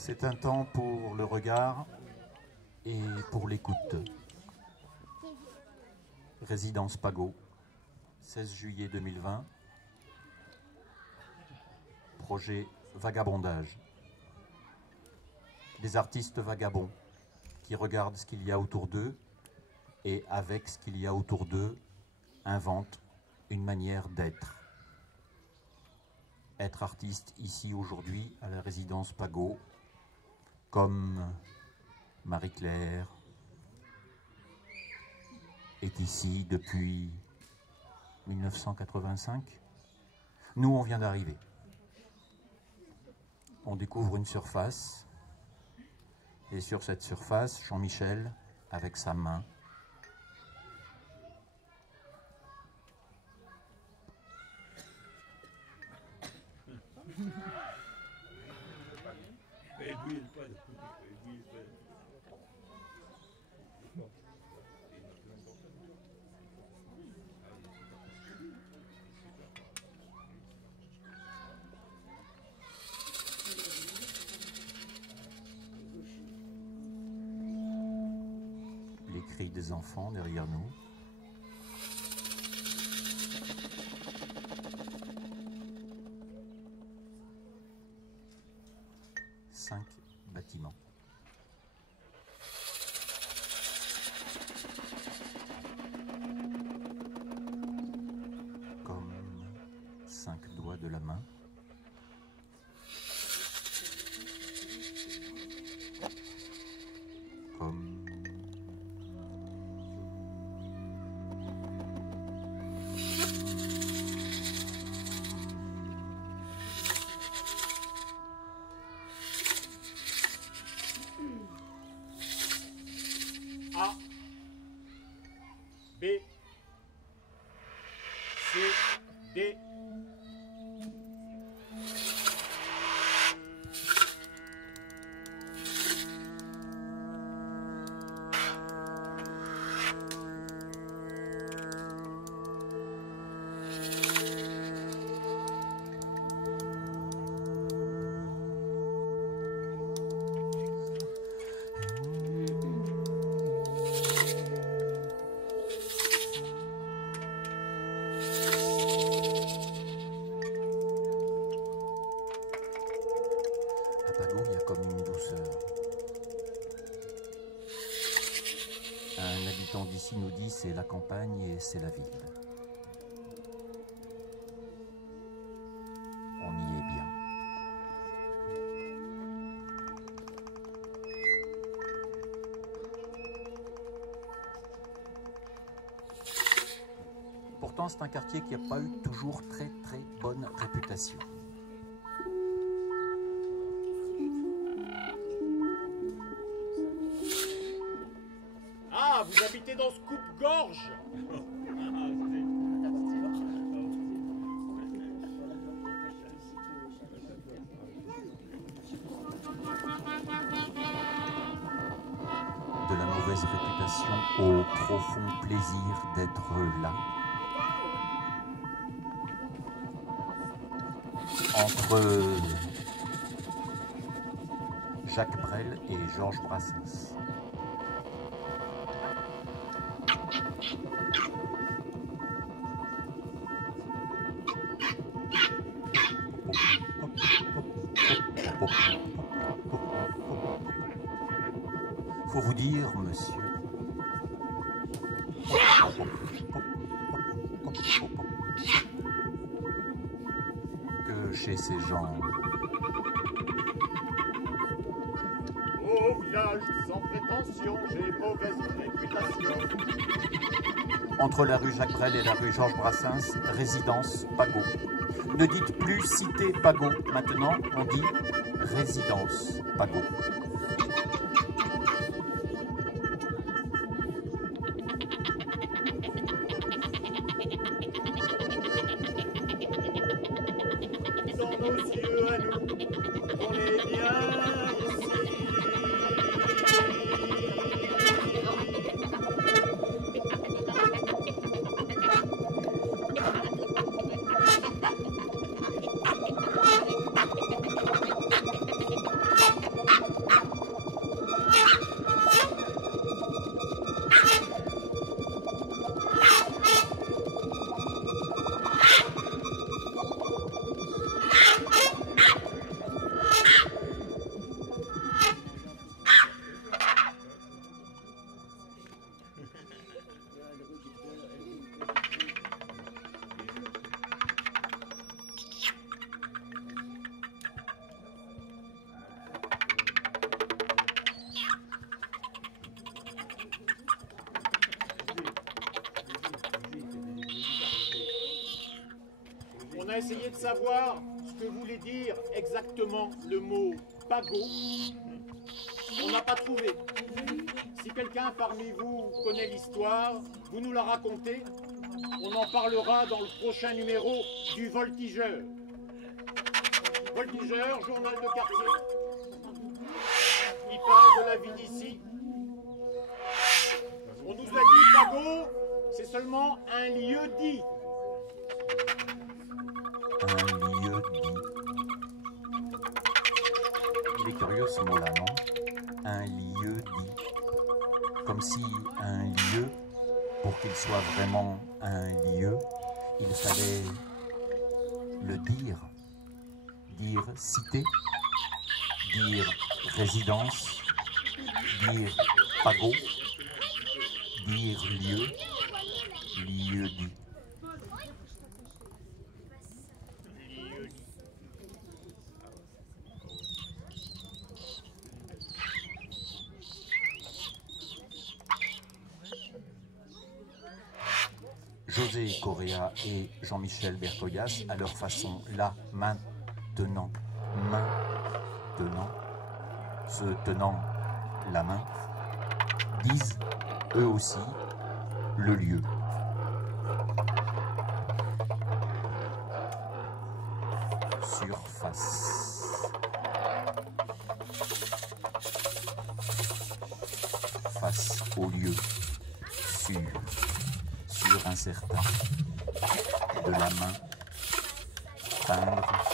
C'est un temps pour le regard et pour l'écoute. Résidence Pagot, 16 juillet 2020. Projet Vagabondage. Des artistes vagabonds qui regardent ce qu'il y a autour d'eux et avec ce qu'il y a autour d'eux inventent une manière d'être. Être artiste ici aujourd'hui à la résidence Pagot, comme Marie-Claire est ici depuis 1985. Nous, on vient d'arriver. On découvre une surface, et sur cette surface, Jean-Michel, avec sa main, les cris des enfants derrière nous. Cinq bâtiments. Comme 5 doigts de la main. Comme A, B, C, D. à Pagot, il y a comme une douceur. Un habitant d'ici nous dit c'est la campagne et c'est la ville. On y est bien. Pourtant, c'est un quartier qui n'a pas eu toujours très bonne réputation. Ah, vous habitez dans ce coupe-gorge? De la mauvaise réputation au profond plaisir d'être là. Entre Jacques Brel et Georges Brassens. Faut vous dire, monsieur, que chez ces gens, Au village sans prétention, j'ai mauvaise réputation. entre la rue Jacques Brel et la rue Georges Brassens, résidence Pagot. Ne dites plus cité Pagot, maintenant on dit résidence Pagot. Dans nos yeux à nous, on est bien ici. va essayer de savoir ce que voulait dire exactement le mot pago. On n'a pas trouvé. Si quelqu'un parmi vous connaît l'histoire, vous nous la racontez. On en parlera dans le prochain numéro du Voltigeur. Voltigeur, journal de quartier. Il parle de la vie d'ici. On nous a dit pago, c'est seulement un lieu dit. Un lieu dit. Il est curieux ce mot-là, non? Un lieu dit. Comme si un lieu, pour qu'il soit vraiment un lieu, il fallait le dire. Dire cité, dire résidence, dire pago, dire lieu, lieu dit. José Correa et Jean-Michel Bertoyas, à leur façon, là, maintenant, se tenant la main, disent eux aussi le lieu. Surface. Face au lieu. Sur incertain. De la main. Peindre.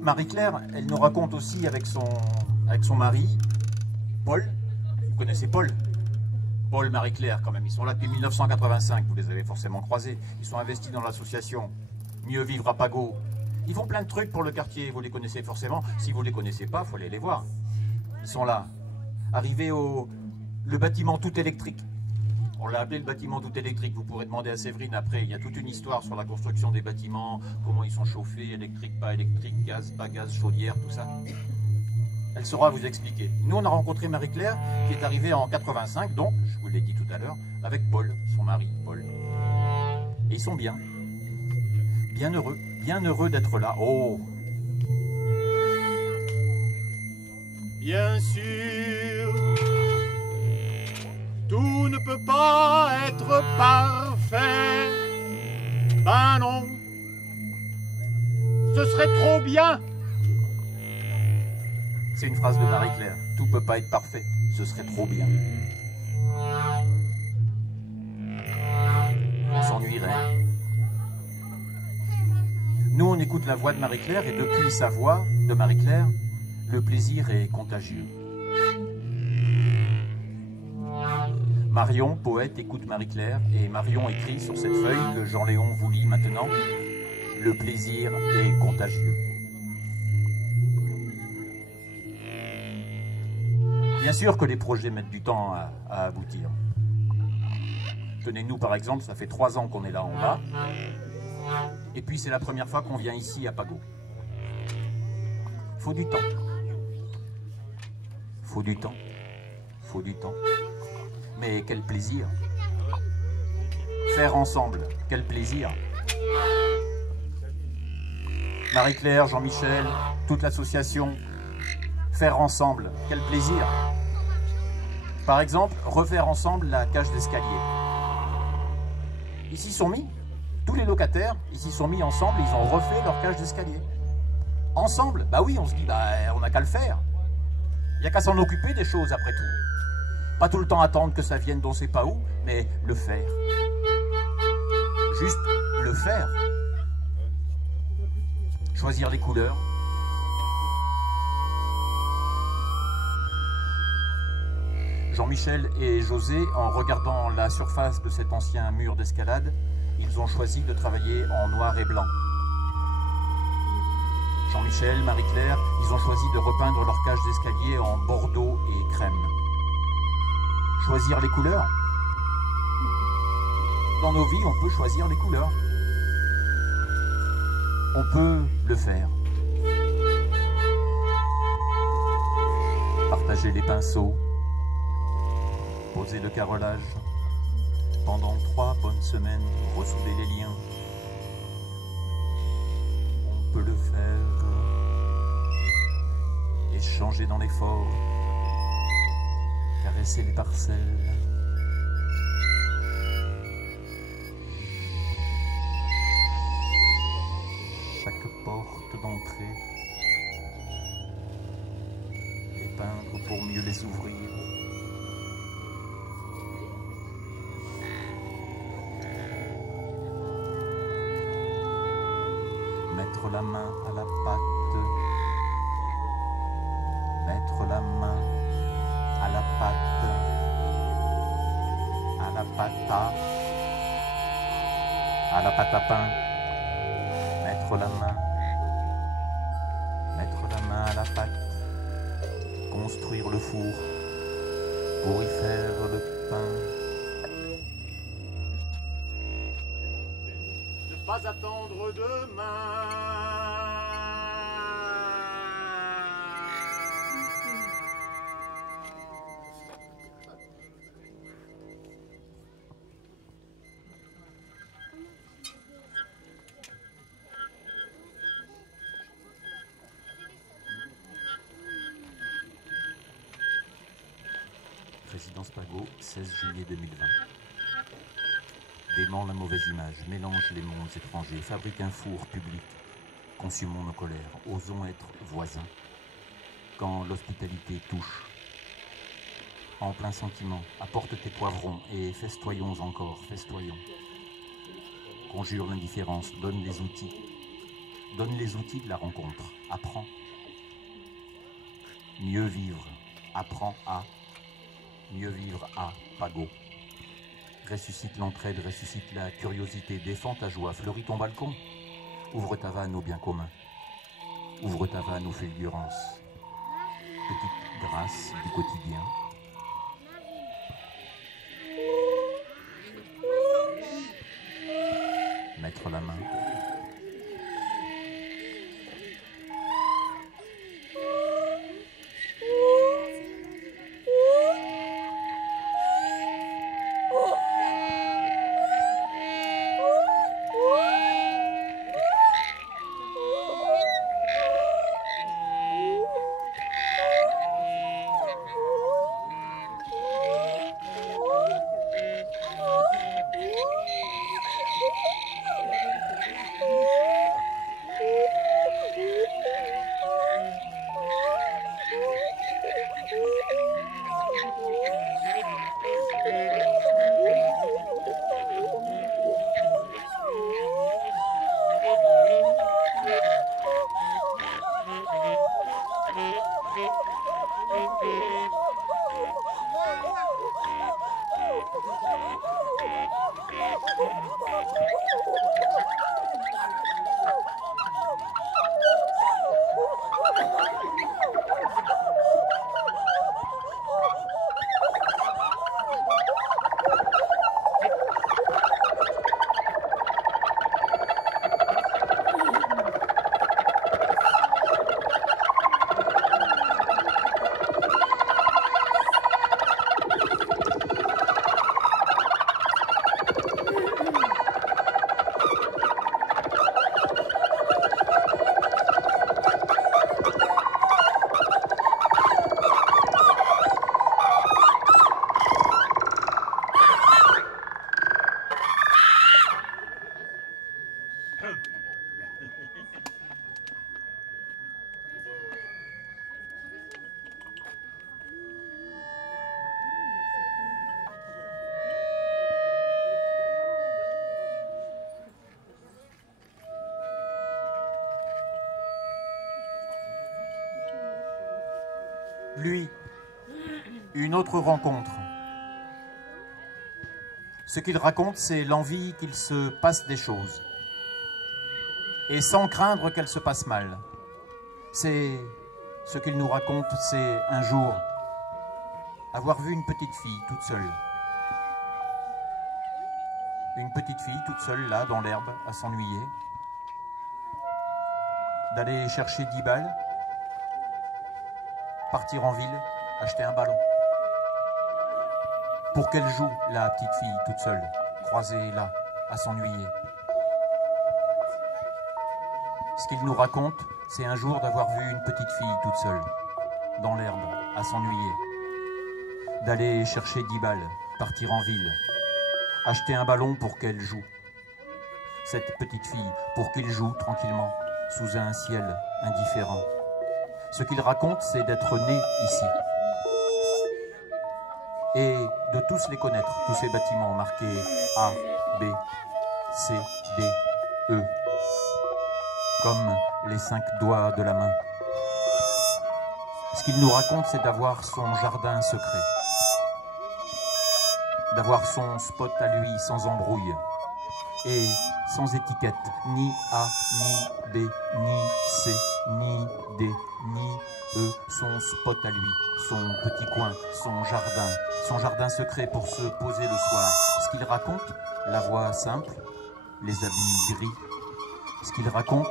Marie-Claire, elle nous raconte aussi avec son mari, Paul. Vous connaissez Paul? Paul, Marie-Claire, quand même, ils sont là depuis 1985, vous les avez forcément croisés. Ils sont investis dans l'association Mieux Vivre à Pago. Ils font plein de trucs pour le quartier, vous les connaissez forcément. Si vous ne les connaissez pas, il faut aller les voir. Ils sont là. Arrivés au le bâtiment tout électrique. On l'a appelé le bâtiment tout électrique. Vous pourrez demander à Séverine après. Il y a toute une histoire sur la construction des bâtiments, comment ils sont chauffés, électrique, pas électrique, gaz, pas gaz, chaudière, tout ça. Elle saura vous expliquer. Nous, on a rencontré Marie-Claire, qui est arrivée en 85, donc, je vous l'ai dit tout à l'heure, avec Paul, son mari, Paul. Et ils sont bien heureux d'être là. Oh! Bien sûr, tout ne peut pas être parfait. Ben non, ce serait trop bien. C'est une phrase de Marie-Claire. Tout peut pas être parfait. Ce serait trop bien. On s'ennuierait. Nous, on écoute la voix de Marie-Claire et depuis sa voix de Marie-Claire, le plaisir est contagieux. Marion, poète, écoute Marie-Claire et Marion écrit sur cette feuille que Jean-Léon vous lit maintenant. Le plaisir est contagieux. Bien sûr que les projets mettent du temps à aboutir. Tenez-nous par exemple, ça fait 3 ans qu'on est là en bas. Et puis c'est la première fois qu'on vient ici à Pago. Faut du temps. Faut du temps. Faut du temps. Mais quel plaisir. Faire ensemble, quel plaisir. Marie-Claire, Jean-Michel, toute l'association. Faire ensemble, quel plaisir. Par exemple, refaire ensemble la cage d'escalier. Ils s'y sont mis. Tous les locataires, ils s'y sont mis ensemble, ils ont refait leur cage d'escalier. Ensemble, bah oui, on se dit, bah on n'a qu'à le faire. Il n'y a qu'à s'en occuper des choses après tout. Pas tout le temps attendre que ça vienne d'on sait pas où, mais le faire. Juste le faire. Choisir les couleurs. Jean-Michel et José, en regardant la surface de cet ancien mur d'escalade, ils ont choisi de travailler en noir et blanc. Jean-Michel, Marie-Claire, ils ont choisi de repeindre leur cage d'escalier en bordeaux et crème. Choisir les couleurs. Dans nos vies, on peut choisir les couleurs. On peut le faire. Partager les pinceaux. Poser le carrelage. Pendant 3 bonnes semaines, ressouder les liens. On peut le faire. Échanger dans l'effort. Caresser les parcelles. Chaque porte d'entrée. Les peindre pour mieux les ouvrir. Mettre la main à la pâte, mettre la main à la pâte, à la pâte à pain, mettre la main à la pâte, construire le four pour y faire le pain. Pas attendre demain. Résidence Pago, 16 juillet 2020. Dément la mauvaise image, mélange les mondes étrangers, fabrique un four public. Consumons nos colères, osons être voisins. Quand l'hospitalité touche, en plein sentiment, apporte tes poivrons et festoyons encore, festoyons. Conjure l'indifférence, donne les outils. Donne les outils de la rencontre, apprends. Mieux vivre, apprends à. Mieux vivre à Pago. Ressuscite l'entraide, ressuscite la curiosité, défends ta joie, fleuris ton balcon. Ouvre ta vanne au bien commun. Ouvre ta vanne aux fulgurances. Petite grâce du quotidien. Mettre la main. Lui, une autre rencontre. Ce qu'il raconte, c'est l'envie qu'il se passe des choses. Et sans craindre qu'elles se passent mal. C'est ce qu'il nous raconte, c'est un jour avoir vu une petite fille toute seule. Une petite fille toute seule là, dans l'herbe, à s'ennuyer. D'aller chercher 10 balles. Partir en ville, acheter un ballon. Pour qu'elle joue, la petite fille toute seule, croisée là, à s'ennuyer. Ce qu'il nous raconte, c'est un jour d'avoir vu une petite fille toute seule, dans l'herbe, à s'ennuyer. D'aller chercher 10 balles, partir en ville, acheter un ballon pour qu'elle joue. Cette petite fille, pour qu'il joue tranquillement, sous un ciel indifférent. Ce qu'il raconte, c'est d'être né ici. Et de tous les connaître, tous ces bâtiments marqués A, B, C, D, E, comme les 5 doigts de la main. Ce qu'il nous raconte, c'est d'avoir son jardin secret, d'avoir son spot à lui sans embrouille et sans étiquette, ni A, ni B, ni C, ni D, ni E, son spot à lui, son petit coin, son jardin secret pour se poser le soir. Ce qu'il raconte, la voix simple, les habits gris. Ce qu'il raconte,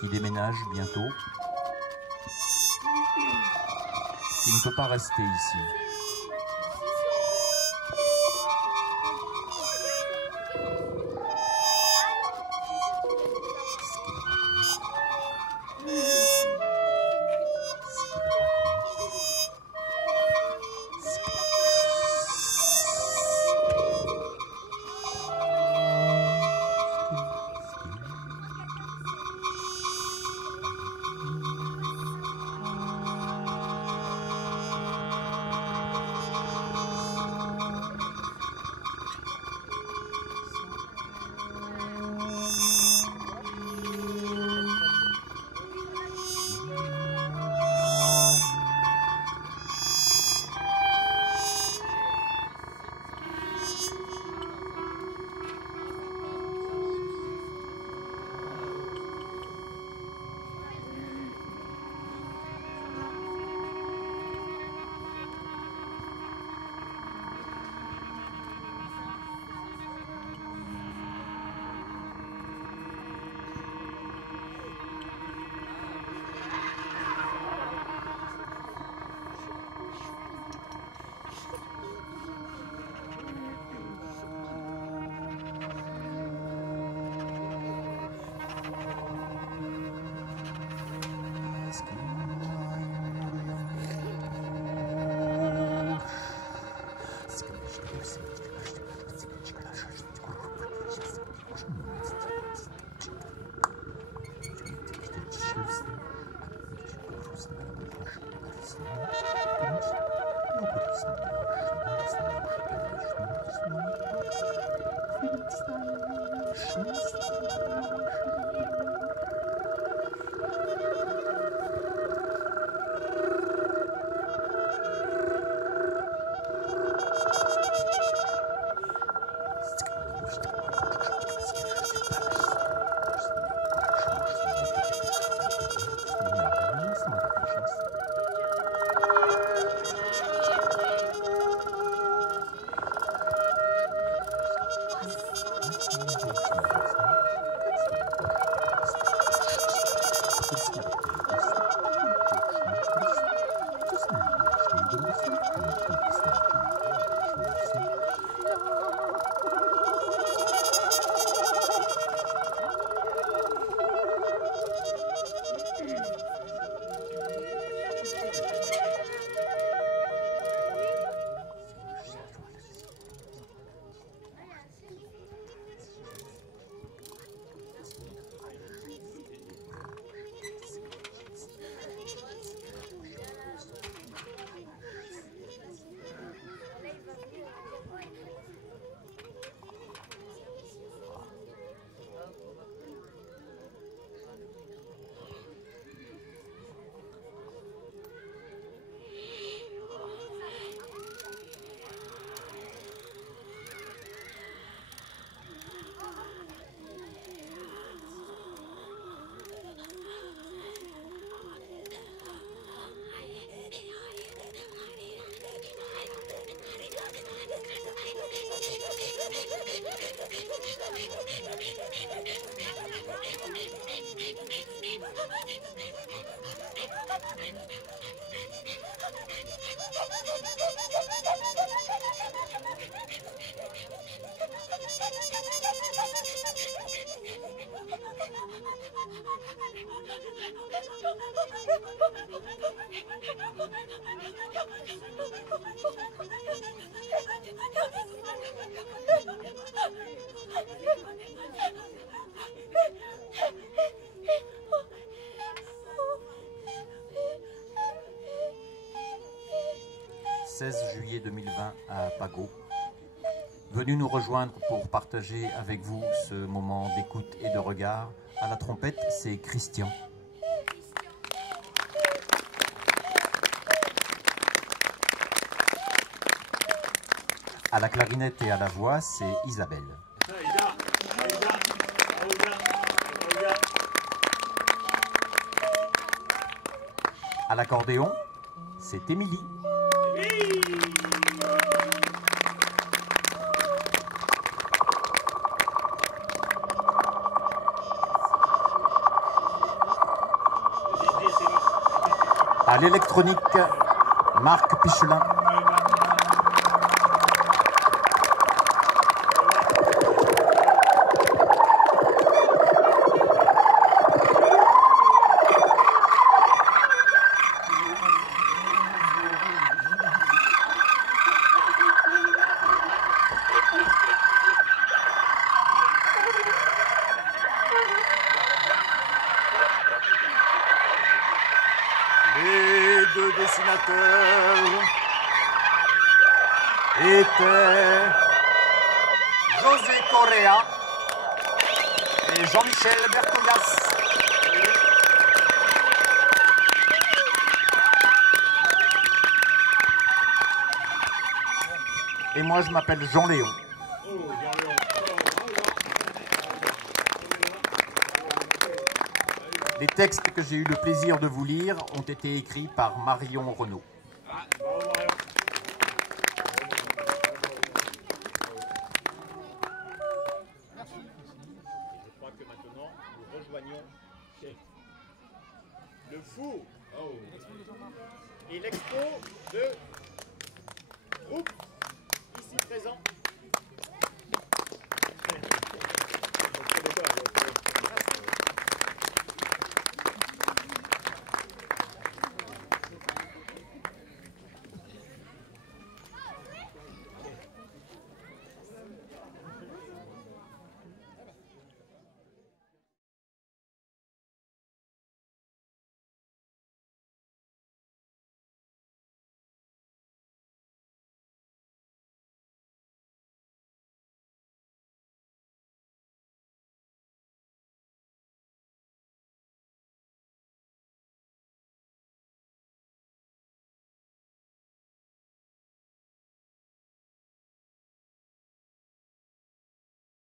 qu'il déménage bientôt, qu'il ne peut pas rester ici. juillet 2020 à Pago. Venu nous rejoindre pour partager avec vous ce moment d'écoute et de regard. À la trompette, c'est Christian. À la clarinette et à la voix, c'est Isabelle. À l'accordéon, c'est Émilie. À l'électronique, Marc Pichelin. Les deux dessinateurs étaient José Correa et Jean-Michel Bertogas. Et moi, je m'appelle Jean-Léon. Les textes que j'ai eu le plaisir de vous lire ont été écrits par Marion Renaud. Je crois que maintenant, nous rejoignons le Fou et l'expo de groupe